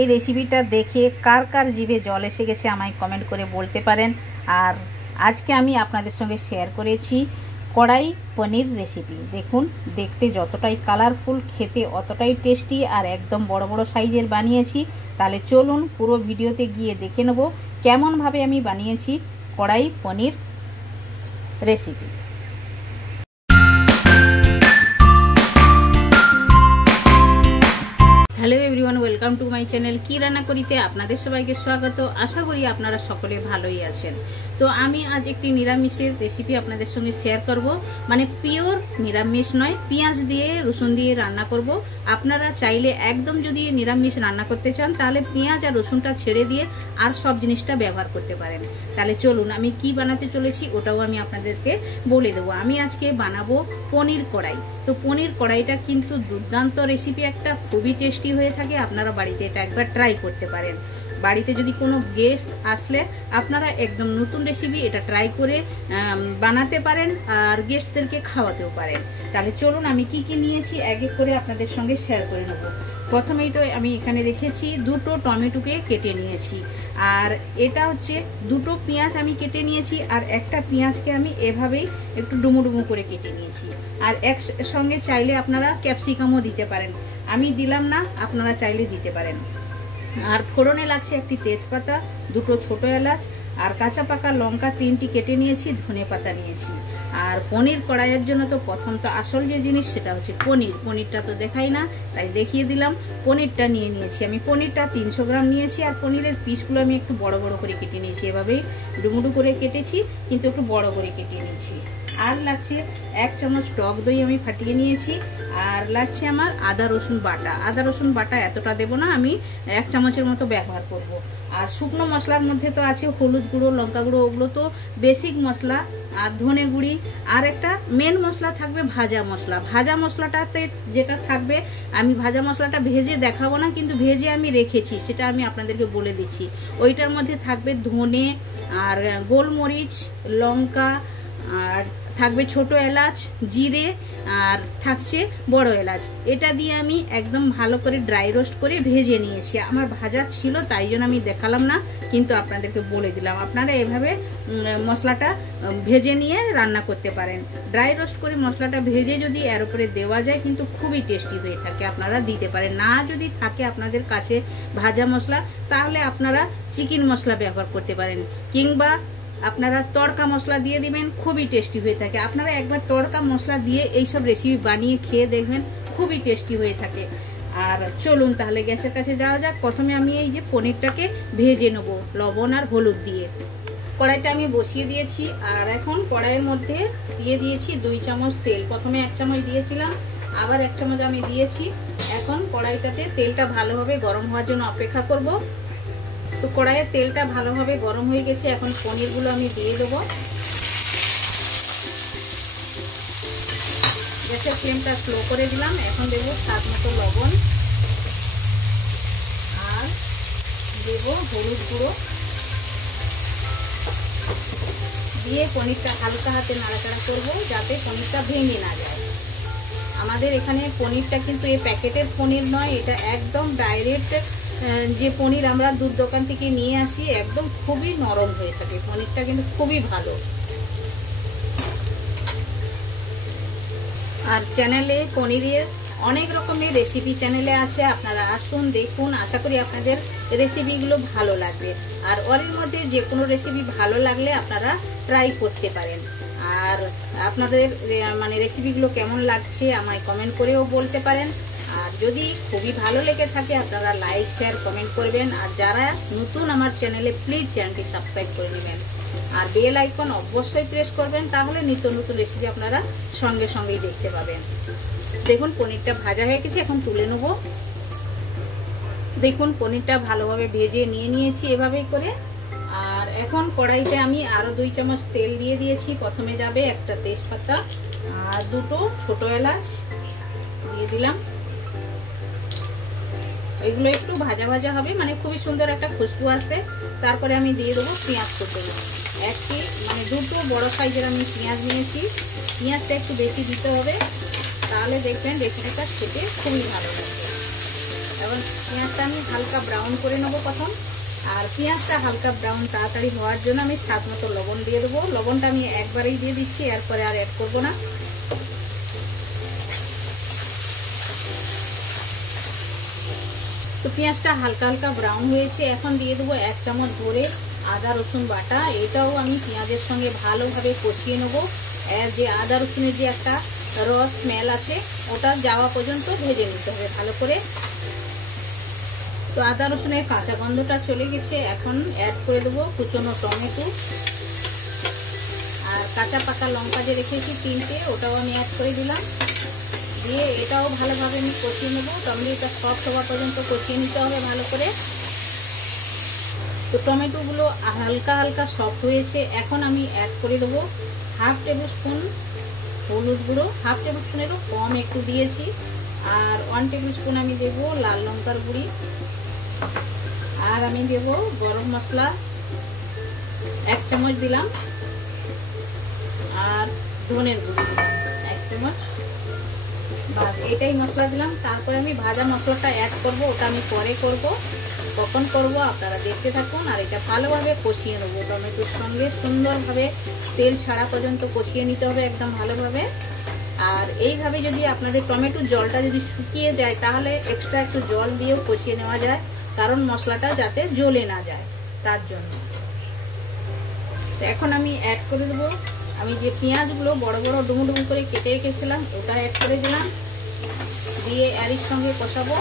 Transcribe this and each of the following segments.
এই রেসিপিটা দেখে কার কার জিভে জল এসে গেছে আমায় কমেন্ট করে বলতে পারেন। আর আজকে আমি আপনাদের সঙ্গে শেয়ার করেছি কড়াই পনির রেসিপি। দেখুন, দেখতে যতটাই কালারফুল, খেতে অতটাই টেস্টি, আর একদম বড় বড় সাইজের বানিয়েছি। তাহলে চলুন পুরো ভিডিওতে গিয়ে দেখে নেব কেমনভাবে আমি বানিয়েছি kadai paneer recipe. Hello everyone, welcome to my channel কি রান্না করিতে আপনাদের সবাইকে স্বাগত। আশা করি আপনারা সকলে ভালোই আছেন। তো আমি আজ একটি নিরামিষের রেসিপি আপনাদের সঙ্গে শেয়ার করব, মানে পিওর নিরামিষ নয়, পেঁয়াজ দিয়ে রসুন দিয়ে রান্না করব। আপনারা চাইলে একদম যদি নিরামিষ রান্না করতে চান তাহলে পেঁয়াজ আর রসুনটা ছেড়ে দিয়ে আর সব জিনিসটা ব্যবহার করতে পারেন। তাহলে চলুন আমি কি বানাতে চলেছি ওটাও আমি আপনাদেরকে বলে দেবো। আমি আজকে বানাবো পনির কড়াই। তো পনির কড়াইটা কিন্তু দুর্দান্ত রেসিপি, একটা খুবই টেস্টি হয়ে থাকে। আপনারা বাড়িতে এটা একবার ট্রাই করতে পারেন। বাড়িতে যদি কোনো গেস্ট আসলে আপনারা একদম নতুন রেসিপি এটা ট্রাই করে বানাতে পারেন আর গেস্টদেরকে খাওয়াতেও পারেন। তাহলে চলুন আমি কি কি নিয়েছি এক এক করে আপনাদের সঙ্গে শেয়ার করে নেব। প্রথমেই তো আমি এখানে রেখেছি দুটো টমেটোকে কেটে নিয়েছি, আর এটা হচ্ছে দুটো পেঁয়াজ আমি কেটে নিয়েছি, আর একটা পেঁয়াজকে আমি এভাবেই একটু ডুমো ডুমো করে কেটে নিয়েছি। আর একসঙ্গে চাইলে আপনারা ক্যাপসিকামও দিতে পারেন, আমি দিলাম না, আপনারা চাইলে দিতে পারেন। আর ফোড়নে লাগছে একটি তেজপাতা, দুটো ছোট এলাচ, আর কাঁচা পাকা লঙ্কা 3টি কেটে নিয়েছি, ধনে পাতা নিয়েছি। আর পনির কড়াইয়ের জন্য তো প্রথম তো আসল যে জিনিস সেটা হচ্ছে পনির। পনিরটা তো দেখাই না, তাই দেখিয়ে দিলাম। পনিরটা নিয়ে নিয়েছি আমি, পনিরটা 300 গ্রাম নিয়েছি। আর পনিরের পিসগুলো আমি একটু বড় বড় করে কেটে নিয়েছি, এভাবেই ডুমুডু করে কেটেছি, কিন্তু একটু বড় করে কেটে নিয়েছি। আর লাগছে 1 চামচ টক দই আমি ফাটিয়ে নিয়েছি। আর লাগছে আমার আদা রসুন বাটা। আদা রসুন বাটা এতটা দেবো না, আমি 1 চামচের মতো ব্যবহার করব। আর শুকনো মশলার মধ্যে তো আছে হলুদ গুঁড়ো, লঙ্কা গুঁড়ো, ওগুলো তো বেসিক মশলা। আর ধনে গুঁড়ি, আর একটা মেন মশলা থাকবে ভাজা মশলা। ভাজা মশলাটাতে যেটা থাকবে, আমি ভাজা মশলাটা ভেজে দেখাবো না, কিন্তু ভেজে আমি রেখেছি, সেটা আমি আপনাদেরকে বলে দিচ্ছি। ওইটার মধ্যে থাকবে ধনে, আর গোলমরিচ, লঙ্কা, আর থাকবে ছোট এলাচ, জিরে, আর থাকছে বড় এলাচ। এটা দিয়ে আমি একদম ভালো করে ড্রাই রোস্ট করে ভেজে নিয়েছি। আমার ভাজা ছিল তাই জন্য আমি দেখালাম না, কিন্তু আপনাদেরকে বলে দিলাম। আপনারা এভাবে মশলাটা ভেজে নিয়ে রান্না করতে পারেন। ড্রাই রোস্ট করে মশলাটা ভেজে যদি এর উপরে দেওয়া যায় কিন্তু খুবই টেস্টি হয়ে থাকে, আপনারা দিতে পারেন। না যদি থাকে আপনাদের কাছে ভাজা মশলা, তাহলে আপনারা চিকেন মশলা ব্যবহার করতে পারেন, কিংবা আপনারা তড়কা মশলা দিয়ে দিবেন, খুবই টেস্টি হয়ে থাকে। আপনারা একবার তড়কা মশলা দিয়ে এইসব রেসিপি বানিয়ে খেয়ে দেখবেন, খুবই টেস্টি হয়ে থাকে। আর চলুন তাহলে গ্যাসের কাছে যাওয়া যাক। প্রথমে আমি এই যে পনিরটাকে ভেজে নেব লবণ আর হলুদ দিয়ে। কড়াইটা আমি বসিয়ে দিয়েছি, আর এখন কড়াইয়ের মধ্যে দিয়ে দিয়েছি 2 চামচ তেল। প্রথমে 1 চামচ দিয়েছিলাম, আবার 1 চামচ আমি দিয়েছি। এখন কড়াইটাতে তেলটা ভালোভাবে গরম হওয়ার জন্য অপেক্ষা করব। তো কড়াইয়ের তেলটা ভালোভাবে গরম হয়ে গেছে, এখন পনিরগুলো আমি দিয়ে দেবো। গ্যাসের ফ্লেমটা স্লো করে দিলাম। এখন দেবো স্বাদ মতো লবণ, আর দেবো হলুদ গুঁড়ো, দিয়ে পনিরটা হালকা হাতে নাড়াচাড়া করবো যাতে পনিরটা ভেঙে না যায়। আমাদের এখানে পনিরটা কিন্তু এই প্যাকেটের পনির নয়, এটা একদম ডাইরেক্ট যে পনির আমরা দুধ দোকান থেকে নিয়ে আসি, একদম খুবই নরম হয়ে থাকে পনিরটা, কিন্তু খুবই ভালো। আর চ্যানেলে পনিরের অনেক রকমের রেসিপি চ্যানেলে আছে, আপনারা আসুন দেখুন। আশা করি আপনাদের রেসিপিগুলো ভালো লাগবে। আর ওর মধ্যে যে কোনো রেসিপি ভালো লাগলে আপনারা ট্রাই করতে পারেন। আর আপনাদের মানে রেসিপিগুলো কেমন লাগছে আমায় কমেন্ট করেও বলতে পারেন। আর যদি খুবই ভালো লেগে থাকে আপনারা লাইক শেয়ার কমেন্ট করবেন। আর যারা নতুন আমার চ্যানেলে, প্লিজ চ্যানেলটি সাবস্ক্রাইব করে নেবেন, আর বেল আইকন অবশ্যই প্রেস করবেন, তাহলে নিত্য নতুন রেসিপি আপনারা সঙ্গে সঙ্গেই দেখতে পাবেন। দেখুন পনিরটা ভাজা হয়ে গেছে, এখন তুলে নেব। দেখুন পনিরটা ভালোভাবে ভেজে নিয়েছি এভাবেই করে। আর এখন কড়াইতে আমি আরও 2 চামচ তেল দিয়ে দিয়েছি। প্রথমে যাবে একটা তেজপাতা আর দুটো ছোট এলাচ দিয়ে দিলাম। এগুলো একটু ভাজা ভাজা হবে, মানে খুবই সুন্দর একটা খুশবু আসবে। তারপরে আমি দিয়ে দেবো পেঁয়াজ কুচি। একটি মানে দুটো বড় সাইজের আমি পেঁয়াজ নিয়েছি। পেঁয়াজটা একটু বেশি দিতে হবে, তাহলে দেখবেন রেসিপিটা খেতে খুবই ভালো লাগবে। এবার পেঁয়াজটা আমি হালকা ব্রাউন করে নেবো প্রথম। আর পেঁয়াজটা হালকা ব্রাউন তাড়াতাড়ি হওয়ার জন্য আমি স্বাদ মতো লবণ দিয়ে দেবো। লবণটা আমি একবারেই দিয়ে দিচ্ছি, এরপরে আর অ্যাড করবো না। তো পেঁয়াজটা হালকা হালকা ব্রাউন হয়েছে, এখন দিয়ে দেবো 1 চামচ ভরে আদা রসুন বাটা। এটাও আমি পেঁয়াজের সঙ্গে ভালোভাবে কষিয়ে নেবো। যে আদা রসুনের যে একটা রস স্মেল আছে ওটা যাওয়া পর্যন্ত ভেজে নিতে হবে ভালো করে। তো আদা রসুনের কাঁচা গন্ধটা চলে গেছে, এখন অ্যাড করে দেবো কুচনো টমেটো আর কাঁচা পাকা লঙ্কা যে রেখেছি 3টে, ওটাও আমি অ্যাড করে দিলাম। দিয়ে এটাও ভালোভাবে আমি কষিয়ে নেবো। টমেটোটা সফট হওয়া পর্যন্ত কষিয়ে নিতে হবে ভালো করে। তো টমেটোগুলো হালকা হালকা সফট হয়েছে, এখন আমি অ্যাড করে দেবো 1/2 টেবিল স্পুন হলুদ গুঁড়ো। 1/2 টেবিল স্পুনেরও কম একটু দিয়েছি। আর 1 টেবিল স্পুন আমি দেবো লাল লঙ্কার গুঁড়ি। আর আমি দেবো গরম মশলা 1 চামচ দিলাম। আর ধনের গুঁড়ি 1 চামচ। বাস এটাই মশলা দিলাম। তারপরে আমি ভাজা মশলাটা অ্যাড করব, ওটা আমি পরে করব। কখন করব আপনারা দেখতে থাকুন। আর এটা ভালোভাবে কষিয়ে নেবো টমেটোর সঙ্গে, সুন্দরভাবে তেল ছাড়া পর্যন্ত কষিয়ে নিতে হবে একদম ভালোভাবে। আর এইভাবে যদি আপনাদের টমেটোর জলটা যদি শুকিয়ে যায় তাহলে এক্সট্রা একটু জল দিয়েও কষিয়ে নেওয়া যায়, কারণ মশলাটা যাতে জ্বলে না যায় তার জন্য। তো এখন আমি অ্যাড করে দেবো, আমি যে পেঁয়াজগুলো বড় বড় ডুমো ডুমো করে কেটে রেখেছিলাম ওটা অ্যাড করে দিলাম। দিয়ে এর সঙ্গে কষাবো।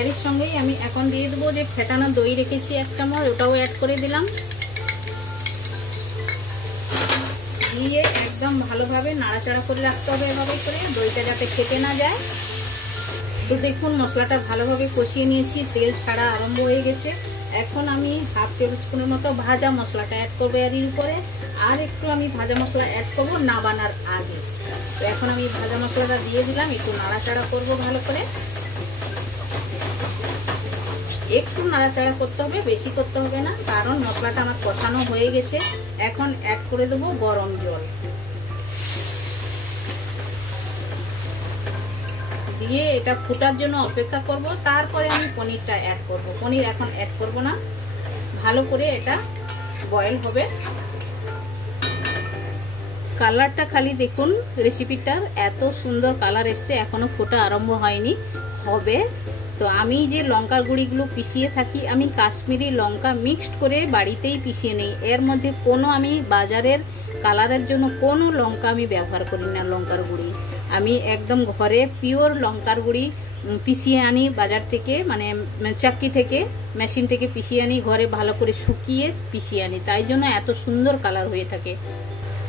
এর সঙ্গেই আমি এখন দিয়ে দেবো যে ফেটানো দই রেখেছি 1 চামচ, ওটাও অ্যাড করে দিলাম। দিয়ে একদম ভালোভাবে নাড়াচাড়া করে রাখতে হবে এভাবে করে, দইটা যাতে ফেটে না যায়। তো দেখুন মশলাটা ভালোভাবে কষিয়ে নিয়েছি, তেল ছাড়া আরম্ভ হয়ে গেছে। এখন আমি 1/2 টেবিল স্পুনের মতো ভাজা মশলাটা অ্যাড করবো এর উপরে। আর একটু আমি ভাজা মশলা অ্যাড করবো নাবানার আগে। তো এখন আমি ভাজা মশলাটা দিয়ে দিলাম, একটু নাড়াচাড়া করবো ভালো করে। একটু নাড়াচাড়া করতে হবে, বেশি করতে হবে না, কারণ মশলাটা আমার কষানো হয়ে গেছে। এখন অ্যাড করে দেবো গরম জল। দিয়ে এটা ফোটার জন্য অপেক্ষা করব। তারপরে আমি পনিরটা অ্যাড করব। পনির এখন অ্যাড করব না, ভালো করে এটা বয়েল হবে। কালারটা খালি দেখুন, রেসিপিটার এত সুন্দর কালার এসছে, এখনো ফোটা আরম্ভ হয়নি, হবে। তো আমি যে লঙ্কার গুঁড়িগুলো পিষিয়ে থাকি, আমি কাশ্মীরি লঙ্কা মিক্সড করে বাড়িতেই পিষিয়ে নেই। এর মধ্যে কোনো আমি বাজারের কালারের জন্য কোনো লঙ্কা আমি ব্যবহার করি না। লঙ্কার গুঁড়ি আমি একদম ঘরে পিওর লঙ্কার গুঁড়ি পিষিয়ে আনি বাজার থেকে, মানে চাক্কি থেকে, মেশিন থেকে পিষিয়ে আনি, ঘরে ভালো করে শুকিয়ে পিষিয়ে আনি, তাই জন্য এত সুন্দর কালার হয়ে থাকে।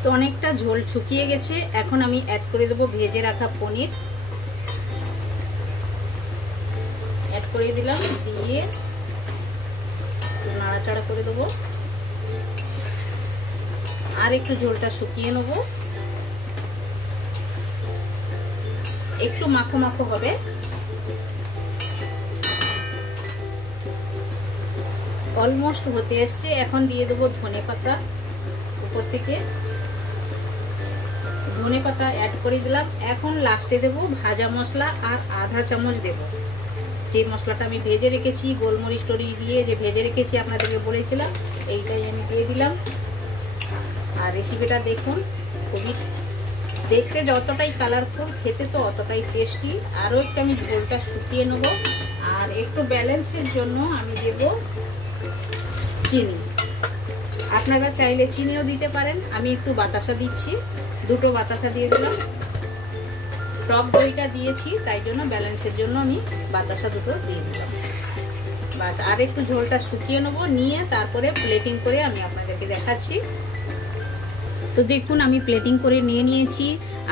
তো অনেকটা ঝোল শুকিয়ে গেছে, এখন আমি অ্যাড করে দেবো ভেজে রাখা পনির। অ্যাড করে দিলাম, দিয়ে নাড়াচাড়া করে দেবো। আর একটু ঝোলটা শুকিয়ে নেব, একটু মাখো মাখো হবে। অলমোস্ট হতে আসছে। এখন দিয়ে দেবো ধনে পাতা উপর থেকে, ধনে পাতা অ্যাড করে দিলাম। এখন লাস্টে দেবো ভাজা মশলা আর 1/2 চামচ দেব, যে মশলাটা আমি ভেজে রেখেছি, গোলমরিচ টরি দিয়ে যে ভেজে রেখেছি আপনাদেরকে বলেছিলাম, এইটাই আমি দিয়ে দিলাম। আর রেসিপিটা দেখুন, খুবই দেখতে যতটাই কালারফুল, খেতে তো অতটাই টেস্টি। আরও একটু আমি ঝোলটা শুকিয়ে নেব। আর একটু ব্যালেন্সের জন্য আমি দেব চিনি। আপনারা চাইলে চিনিও দিতে পারেন, আমি একটু বাতাসা দিচ্ছি, 2টো বাতাসা দিয়ে দিলাম। টক দইটা দিয়েছি তাই জন্য ব্যালেন্সের জন্য আমি বাতাসা 2টো দিয়ে দিলাম। বাস আর একটু ঝোলটা শুকিয়ে নেবো, নিয়ে তারপরে প্লেটিং করে আমি আপনাদেরকে দেখাচ্ছি। তো দেখুন আমি প্লেটিং করে নিয়ে নিয়েছি।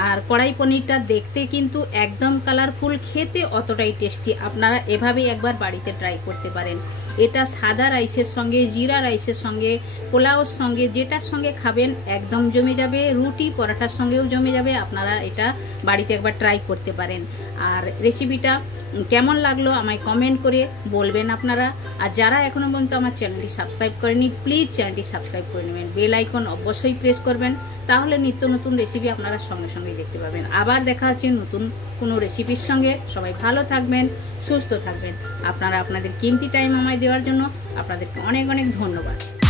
আর কড়াই পনিরটা দেখতে কিন্তু একদম কালারফুল, খেতে অতটাই টেস্টি। আপনারা এভাবেই একবার বাড়িতে ট্রাই করতে পারেন। এটা সাদা রাইসের সঙ্গে, জিরা রাইসের সঙ্গে, পোলাওর সঙ্গে, যেটার সঙ্গে খাবেন একদম জমে যাবে, রুটি পরাঠার সঙ্গেও জমে যাবে। আপনারা এটা বাড়িতে একবার ট্রাই করতে পারেন। আর রেসিপিটা কেমন লাগলো আমায় কমেন্ট করে বলবেন আপনারা। আর যারা এখনও পর্যন্ত আমার চ্যানেলটি সাবস্ক্রাইব করেনি, প্লিজ চ্যানেলটি সাবস্ক্রাইব করে নেবেন, বেল আইকন অবশ্যই প্রেস করবেন, তাহলে নিত্য নতুন রেসিপি আপনারা সঙ্গে সঙ্গে দেখতে পাবেন। আবার দেখা হচ্ছে নতুন কোনো রেসিপির সঙ্গে। সবাই ভালো থাকবেন, সুস্থ থাকবেন। আপনারা আপনাদের কিমতি টাইম আমায় দেওয়ার জন্য আপনাদেরকে অনেক অনেক ধন্যবাদ।